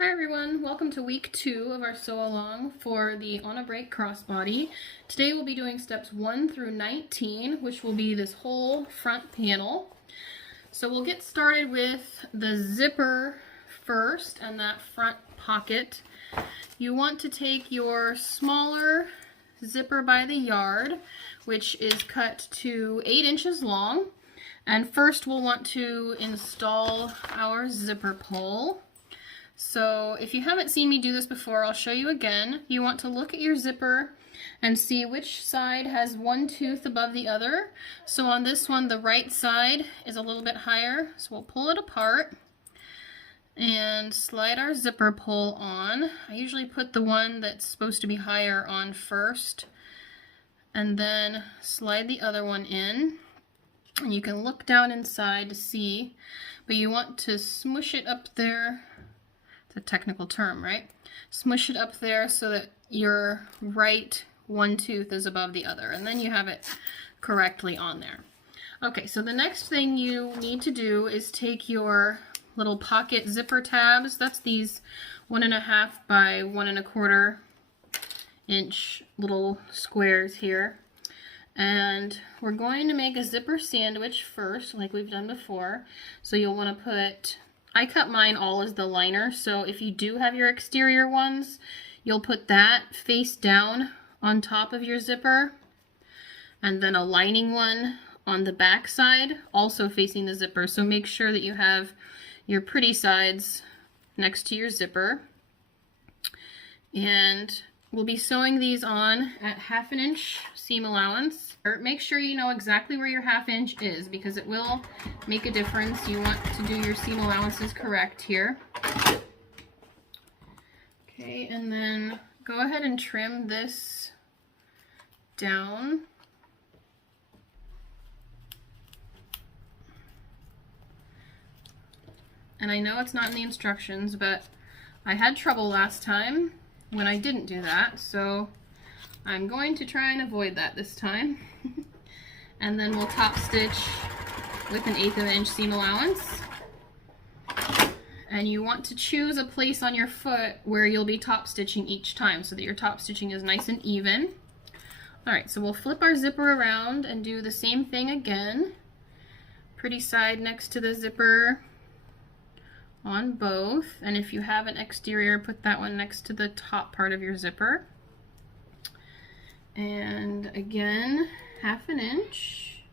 Hi everyone, welcome to week 2 of our sew along for the On a Break crossbody. Today we'll be doing steps 1 through 19, which will be this whole front panel. So we'll get started with the zipper first and that front pocket. You want to take your smaller zipper by the yard, which is cut to 8 inches long. And first we'll want to install our zipper pull. So if you haven't seen me do this before, I'll show you again. You want to look at your zipper and see which side has one tooth above the other. So on this one, the right side is a little bit higher. So we'll pull it apart and slide our zipper pull on. I usually put the one that's supposed to be higher on first and then slide the other one in. And you can look down inside to see, but you want to smush it up there. A technical term, right? Smush it up there so that your right one tooth is above the other, and then you have it correctly on there. Okay, so the next thing you need to do is take your little pocket zipper tabs. That's these 1.5 by 1.25 inch little squares here. And we're going to make a zipper sandwich first, like we've done before. So you'll want to put, I cut mine all as the liner, so if you do have your exterior ones, you'll put that face down on top of your zipper, and then a lining one on the back side, also facing the zipper. So make sure that you have your pretty sides next to your zipper. And we'll be sewing these on at 1/2 inch seam allowance. Make sure you know exactly where your 1/2 inch is, because it will make a difference. You want to do your seam allowances correct here. Okay, and then go ahead and trim this down. And I know it's not in the instructions, but I had trouble last time when I didn't do that, so I'm going to try and avoid that this time. And then we'll top stitch with an 1/8 inch seam allowance. And you want to choose a place on your foot where you'll be top stitching each time so that your top stitching is nice and even. Alright, so we'll flip our zipper around and do the same thing again. Pretty side next to the zipper on both. And if you have an exterior, put that one next to the top part of your zipper. And again, 1/2 inch.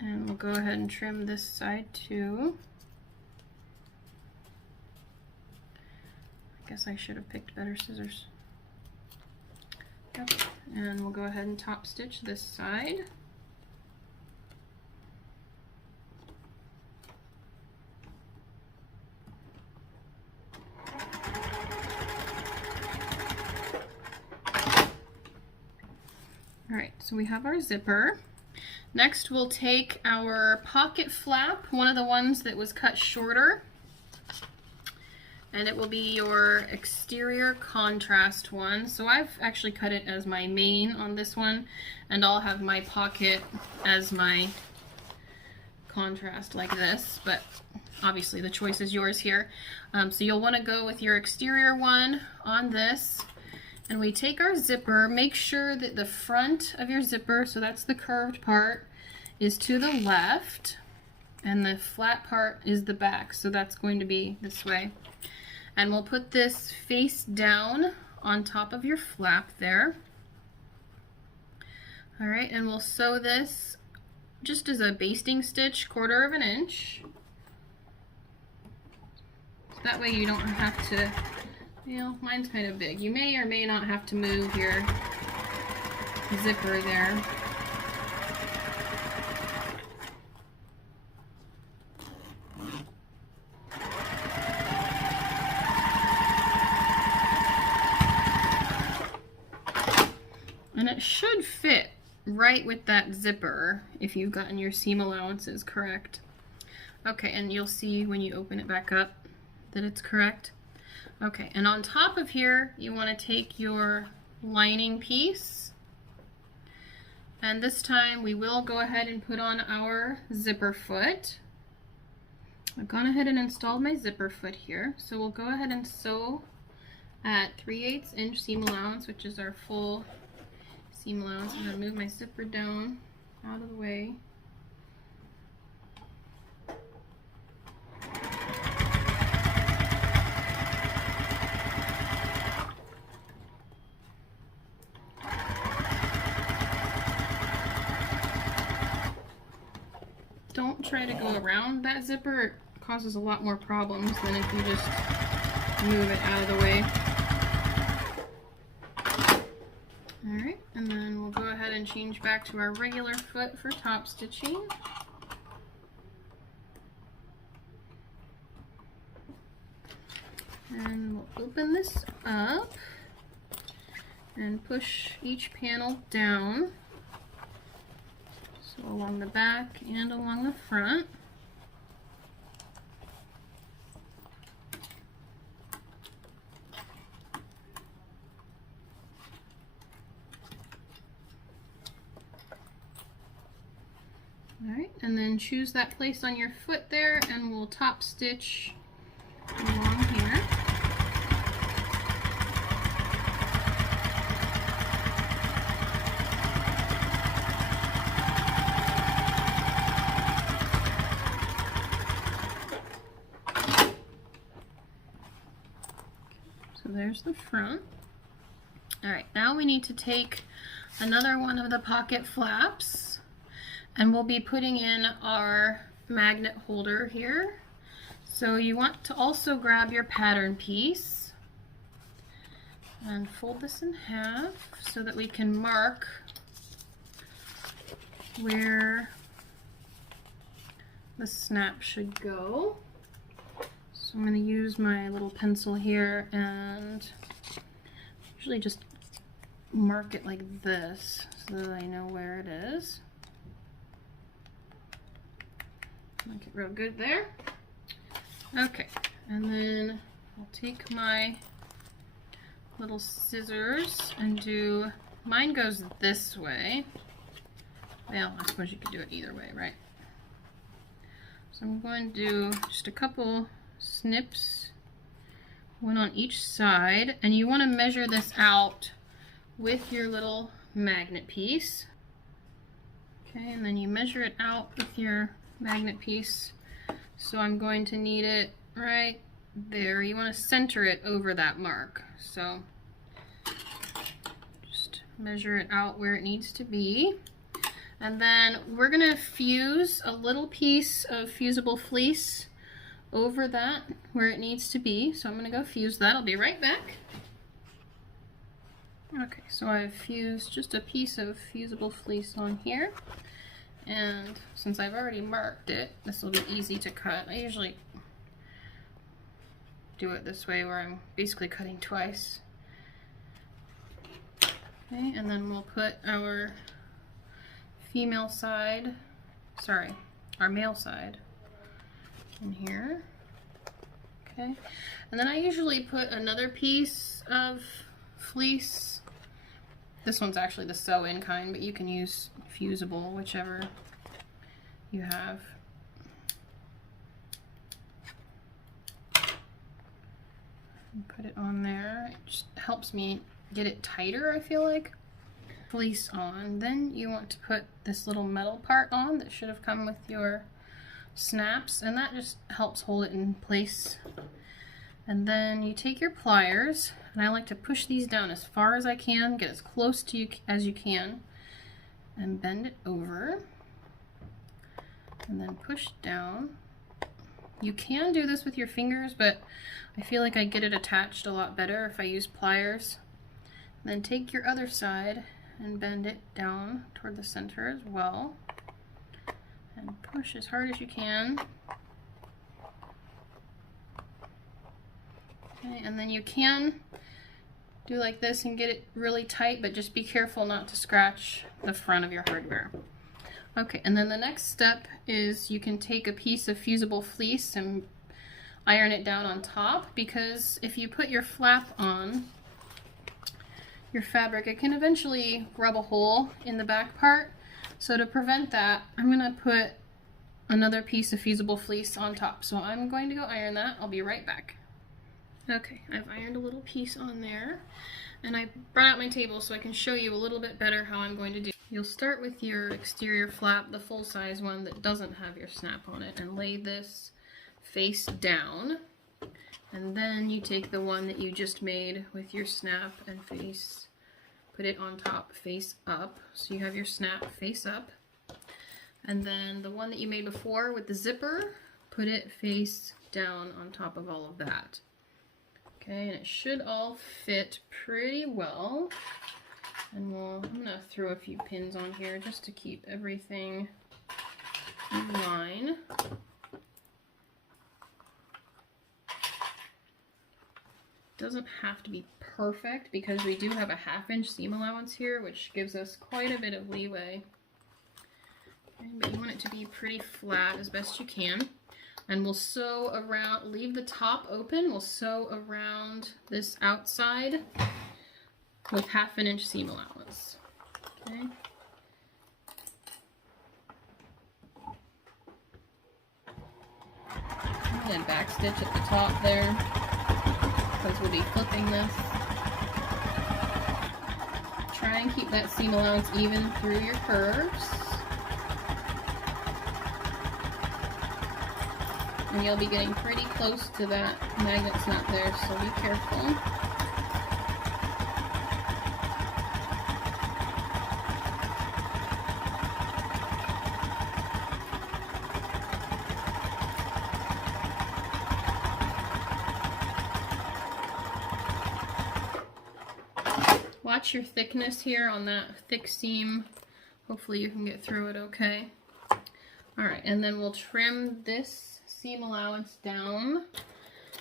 And we'll go ahead and trim this side too. I guess I should have picked better scissors. Yep. And we'll go ahead and top stitch this side. Alright, so we have our zipper. Next we'll take our pocket flap, one of the ones that was cut shorter, and it will be your exterior contrast one. So I've actually cut it as my main on this one, and I'll have my pocket as my contrast like this, but obviously the choice is yours here. So you'll want to go with your exterior one on this, and we take our zipper. Make sure that the front of your zipper, so that's the curved part, is to the left, and the flat part is the back, so that's going to be this way. And we'll put this face down on top of your flap there. Alright, and we'll sew this just as a basting stitch, 1/4 inch. So that way you don't have to, you know, mine's kind of big. You may or may not have to move your zipper there. And it should fit right with that zipper if you've gotten your seam allowances correct. Okay, and you'll see when you open it back up that it's correct. Okay, and on top of here, you want to take your lining piece, and this time we will go ahead and put on our zipper foot. I've gone ahead and installed my zipper foot here, so we'll go ahead and sew at 3/8 inch seam allowance, which is our full seam allowance. I'm going to move my zipper down out of the way. Don't try to go around that zipper. It causes a lot more problems than if you just move it out of the way. Alright, and then we'll go ahead and change back to our regular foot for top stitching. And we'll open this up and push each panel down. So along the back and along the front. Alright, and then choose that place on your foot there, and we'll top stitch along here. So there's the front. Alright, now we need to take another one of the pocket flaps, and we'll be putting in our magnet holder here. So you want to also grab your pattern piece and fold this in half so that we can mark where the snap should go. So I'm going to use my little pencil here and usually just mark it like this so that I know where it is. Mark it real good there. Okay, and then I'll take my little scissors and do, mine goes this way. Well, I suppose you could do it either way, right? So I'm going to do just a couple snips, one on each side, and you want to measure this out with your little magnet piece. Okay, and then you measure it out with your magnet piece. So I'm going to need it right there. You want to center it over that mark. So just measure it out where it needs to be. And then we're going to fuse a little piece of fusible fleece over that where it needs to be. So I'm going to go fuse that. I'll be right back. Okay, so I've fused just a piece of fusible fleece on here. And since I've already marked it, this will be easy to cut. I usually do it this way where I'm basically cutting twice. Okay, and then we'll put our female side, sorry, our male side in here. Okay, and then I usually put another piece of fleece. This one's actually the sew-in kind, but you can use fusible, whichever you have. And put it on there. It just helps me get it tighter, I feel like. Fleece on. Then you want to put this little metal part on that should have come with your snaps, and that just helps hold it in place. And then you take your pliers, and I like to push these down as far as I can, get as close to you as you can, and bend it over, and then push down. You can do this with your fingers, but I feel like I get it attached a lot better if I use pliers. And then take your other side and bend it down toward the center as well, and push as hard as you can. Okay, and then you can do like this and get it really tight, but just be careful not to scratch the front of your hardware. Okay, and then the next step is you can take a piece of fusible fleece and iron it down on top, because if you put your flap on your fabric, it can eventually rub a hole in the back part. So to prevent that, I'm gonna put another piece of fusible fleece on top. So I'm going to go iron that. I'll be right back. Okay, I've ironed a little piece on there, and I brought out my table so I can show you a little bit better how I'm going to do. You'll start with your exterior flap, the full-size one that doesn't have your snap on it, and lay this face down. And then you take the one that you just made with your snap and face, put it on top face up. So you have your snap face up. And then the one that you made before with the zipper, put it face down on top of all of that. Okay, and it should all fit pretty well. And I'm gonna throw a few pins on here just to keep everything in line. Doesn't have to be perfect because we do have a 1/2 inch seam allowance here, which gives us quite a bit of leeway. Okay, but you want it to be pretty flat as best you can. And we'll sew around, leave the top open, we'll sew around this outside with 1/2 inch seam allowance. Okay. And then backstitch at the top there, because we'll be flipping this. Try and keep that seam allowance even through your curves. And you'll be getting pretty close to that magnet snap there, so be careful. Watch your thickness here on that thick seam. Hopefully you can get through it okay. Alright, and then we'll trim this seam allowance down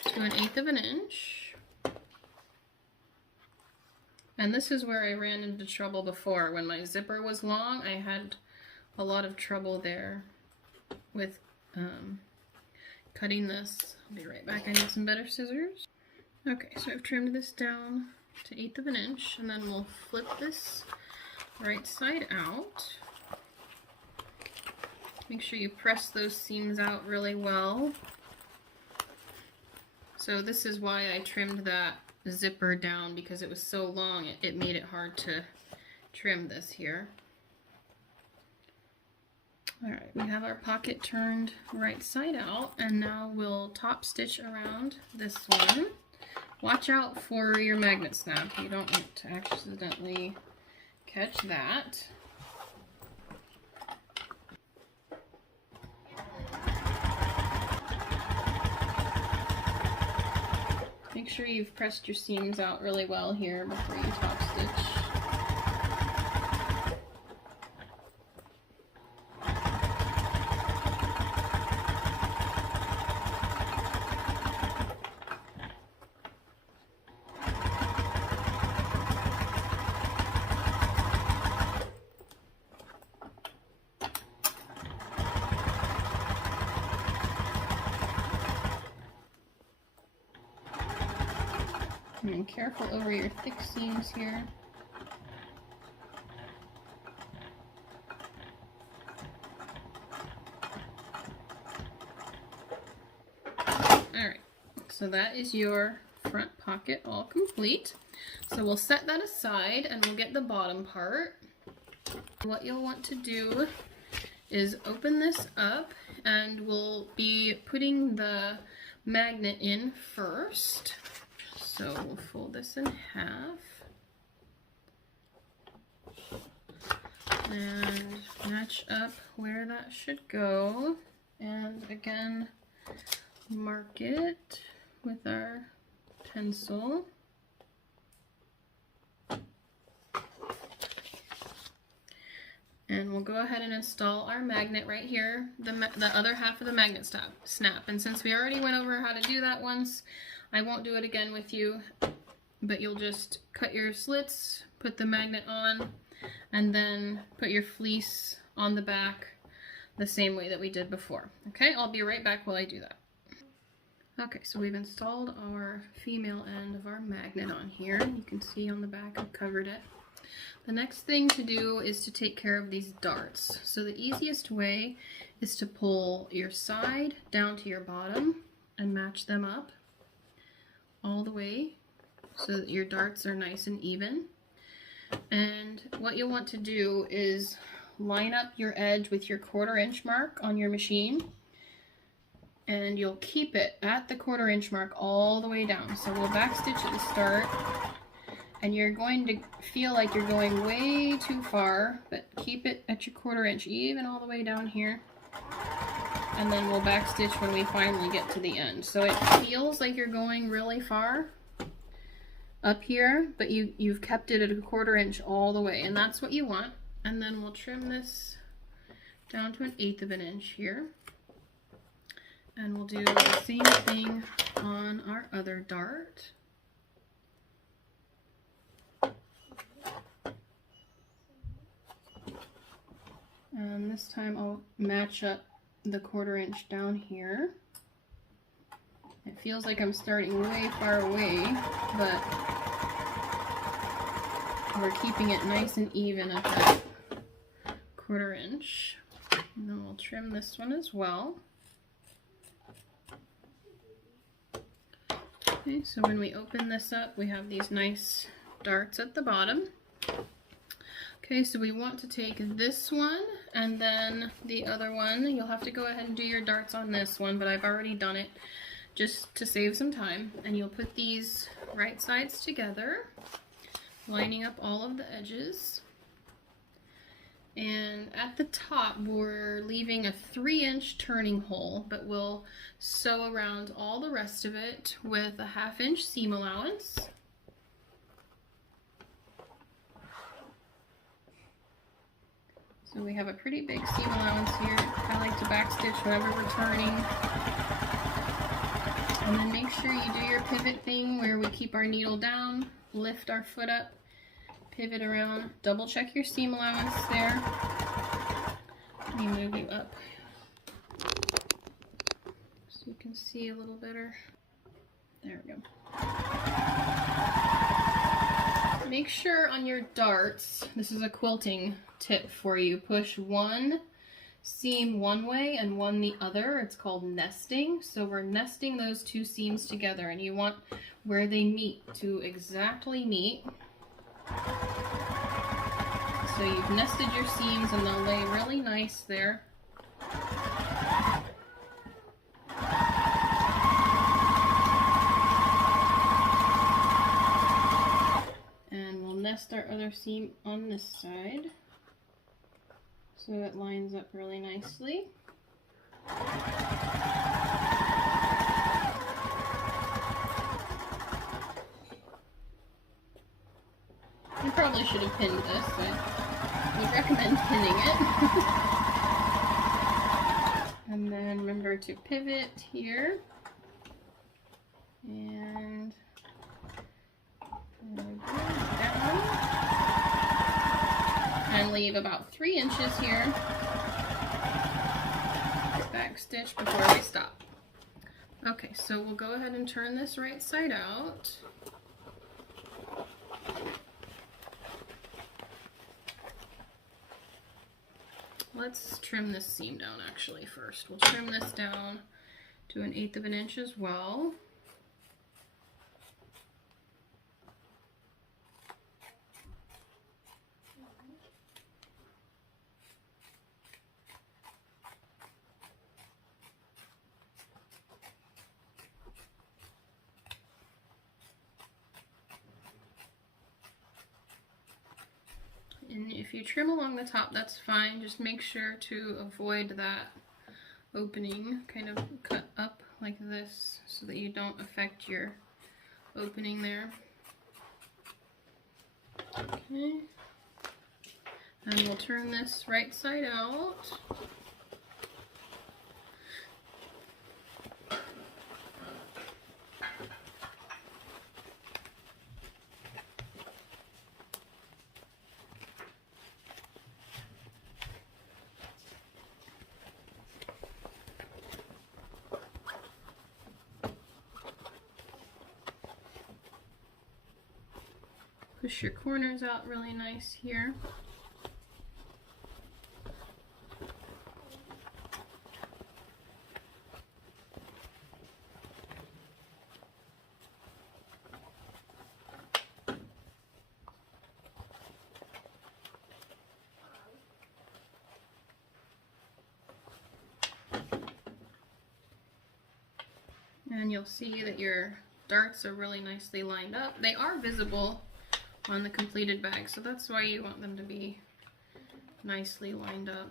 to 1/8 inch. And this is where I ran into trouble before. When my zipper was long, I had a lot of trouble there with cutting this. I'll be right back. I need some better scissors. Okay, so I've trimmed this down to 1/8 inch, and then we'll flip this right side out. Make sure you press those seams out really well. So this is why I trimmed that zipper down, because it was so long it made it hard to trim this here. Alright, we have our pocket turned right side out, and now we'll top stitch around this one. Watch out for your magnet snap. You don't want to accidentally catch that. Make sure you've pressed your seams out really well here before you top stitch. And careful over your thick seams here. Alright, so that is your front pocket all complete. So we'll set that aside and we'll get the bottom part. What you'll want to do is open this up, and we'll be putting the magnet in first. So we'll fold this in half and match up where that should go, and again mark it with our pencil. And we'll go ahead and install our magnet right here, the other half of the magnet snap. And since we already went over how to do that once, I won't do it again with you, but you'll just cut your slits, put the magnet on, and then put your fleece on the back the same way that we did before. Okay, I'll be right back while I do that. Okay, so we've installed our female end of our magnet on here. You can see on the back I've covered it. The next thing to do is to take care of these darts. So the easiest way is to pull your side down to your bottom and match them up all the way so that your darts are nice and even. And what you'll want to do is line up your edge with your 1/4 inch mark on your machine, and you'll keep it at the 1/4 inch mark all the way down. So we'll backstitch at the start, and you're going to feel like you're going way too far, but keep it at your 1/4 inch, even all the way down here. And then we'll backstitch when we finally get to the end. So it feels like you're going really far up here, but you've kept it at a 1/4 inch all the way, and that's what you want. And then we'll trim this down to 1/8 of an inch here. And we'll do the same thing on our other dart. And this time I'll match up the 1/4 inch down here. It feels like I'm starting way far away, but we're keeping it nice and even at that 1/4 inch. And then we'll trim this one as well. Okay, so when we open this up, we have these nice darts at the bottom. Okay, so we want to take this one and then the other one. You'll have to go ahead and do your darts on this one, but I've already done it just to save some time. And you'll put these right sides together, lining up all of the edges. And at the top, we're leaving a 3-inch turning hole, but we'll sew around all the rest of it with a 1/2 inch seam allowance. So we have a pretty big seam allowance here. I like to backstitch whenever we're turning. And then make sure you do your pivot thing where we keep our needle down, lift our foot up, pivot around, double check your seam allowance there. Let me move you up so you can see a little better. There we go. Make sure on your darts, this is a quilting tip for you, push one seam one way and one the other. It's called nesting. So we're nesting those two seams together, and you want where they meet to exactly meet. So you've nested your seams and they'll lay really nice there. And we'll nest our other seam on this side so it lines up really nicely. You probably should have pinned this. I would recommend pinning it. And then remember to pivot here. And down. And leave about 3 inches here. Back stitch before we stop. Okay, so we'll go ahead and turn this right side out. Let's trim this seam down actually first. We'll trim this down to 1/8 of an inch as well. And if you trim along the top, that's fine. Just make sure to avoid that opening, kind of cut up like this so that you don't affect your opening there. Okay. And we'll turn this right side out. Push your corners out really nice here. And you'll see that your darts are really nicely lined up. They are visible on the completed bag, so that's why you want them to be nicely lined up.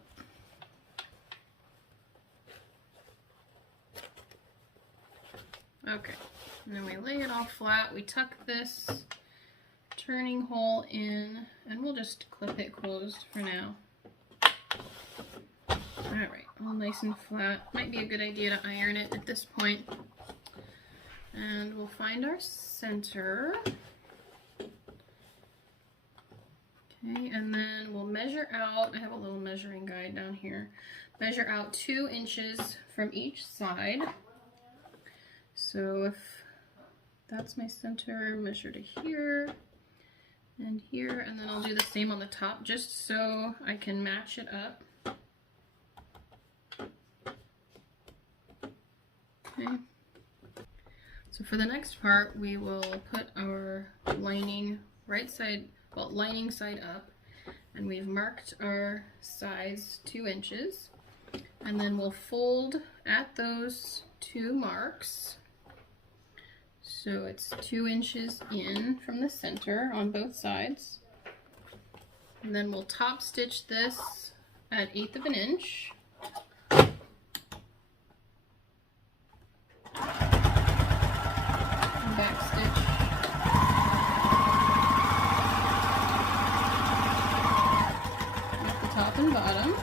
Okay, and then we lay it all flat. We tuck this turning hole in, and we'll just clip it closed for now. Alright, all nice and flat. Might be a good idea to iron it at this point. And we'll find our center. Okay, and then we'll measure out. I have a little measuring guide down here. Measure out 2 inches from each side. So if that's my center, measure to here and here, and then I'll do the same on the top just so I can match it up. Okay. So for the next part, we will put our lining lining side up, and we've marked our sides 2 inches, and then we'll fold at those 2 marks. So it's 2 inches in from the center on both sides, and then we'll top stitch this at 1/8 of an inch. Back stitch at the top and bottom.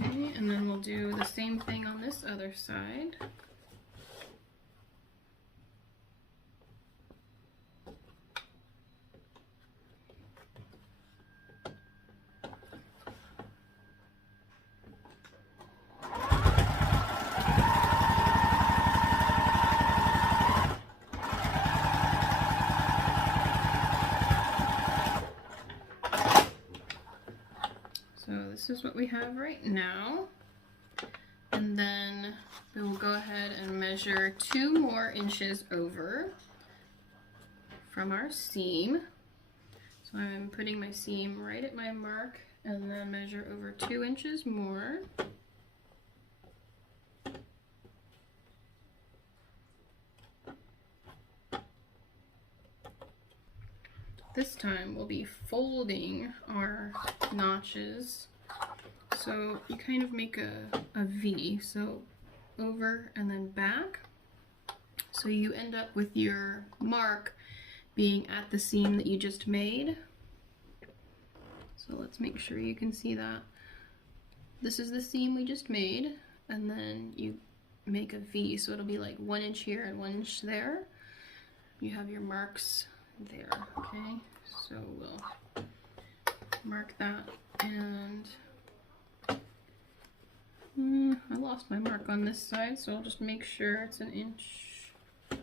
Okay, and then we'll do the same thing on this other side. So this is what we have right now. And then we will go ahead and measure 2 more inches over from our seam. So I'm putting my seam right at my mark and then measure over 2 inches more. This time we'll be folding our notches, so you kind of make a V, so over and then back, so you end up with your mark being at the seam that you just made. So let's make sure you can see that. This is the seam we just made, and then you make a V, so it'll be like 1 inch here and 1 inch there. You have your marks there. Okay, so we'll mark that, and I lost my mark on this side, so I'll just make sure it's 1 inch. Okay,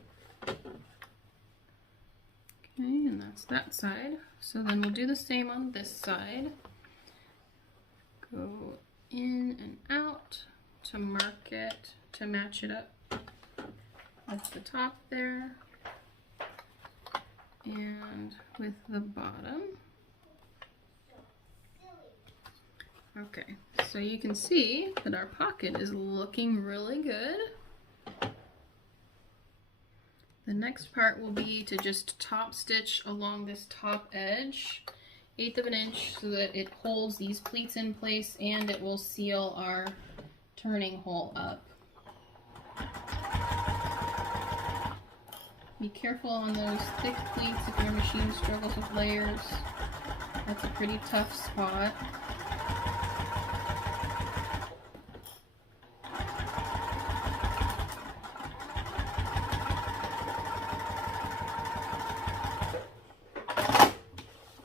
and that's that side. So then we'll do the same on this side. Go in and out to mark it, to match it up with the top there and with the bottom. Okay, so you can see that our pocket is looking really good. The next part will be to just top stitch along this top edge, 1/8 of an inch, so that it holds these pleats in place and it will seal our turning hole up. Be careful on those thick pleats if your machine struggles with layers. That's a pretty tough spot.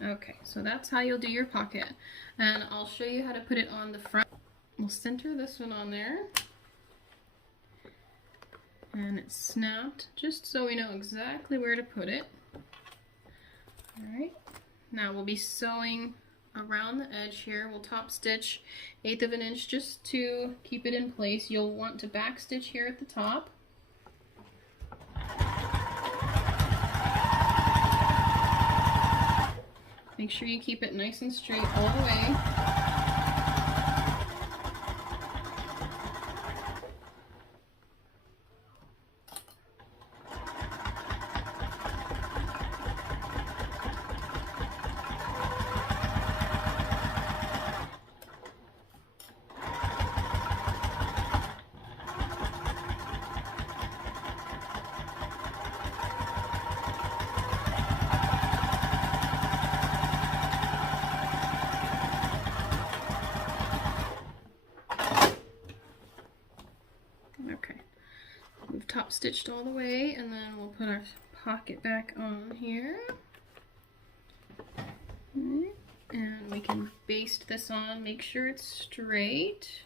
Okay, so that's how you'll do your pocket. And I'll show you how to put it on the front. We'll center this one on there. And it's snapped, just so we know exactly where to put it. Alright, now we'll be sewing around the edge here. We'll top stitch 1/8 of an inch just to keep it in place. You'll want to back stitch here at the top. Make sure you keep it nice and straight all the way. Okay, we've top stitched all the way, and then we'll put our pocket back on here. And we can baste this on, make sure it's straight.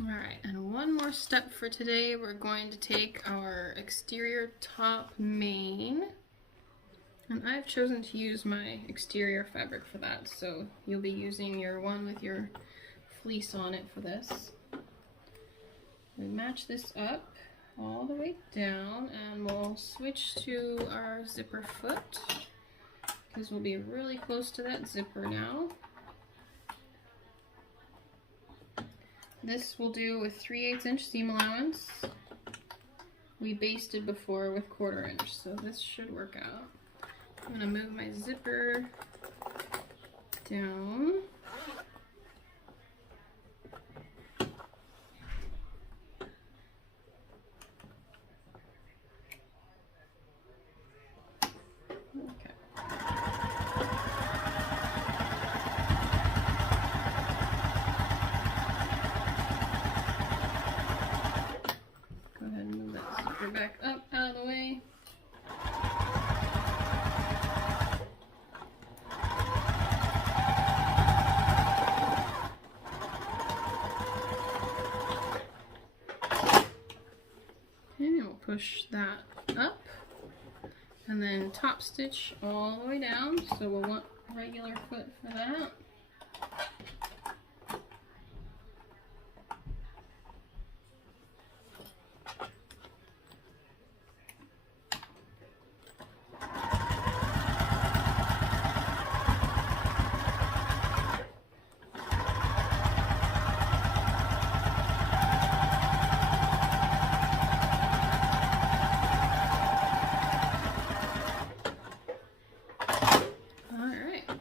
Alright, and one more step for today. We're going to take our exterior top main, and I've chosen to use my exterior fabric for that, so you'll be using your one with your fleece on it for this. We match this up all the way down, and we'll switch to our zipper foot because we'll be really close to that zipper now. This will do with 3/8 inch seam allowance. We basted before with 1/4 inch, so this should work out. I'm gonna move my zipper down. Okay. Go ahead and move that zipper back up out of the way. And we'll push that up and then top stitch all the way down, so we'll want a regular foot for that.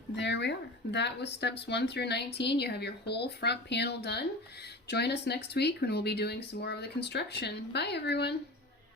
There we are. That was steps 1 through 19. You have your whole front panel done. Join us next week when we'll be doing some more of the construction. Bye everyone.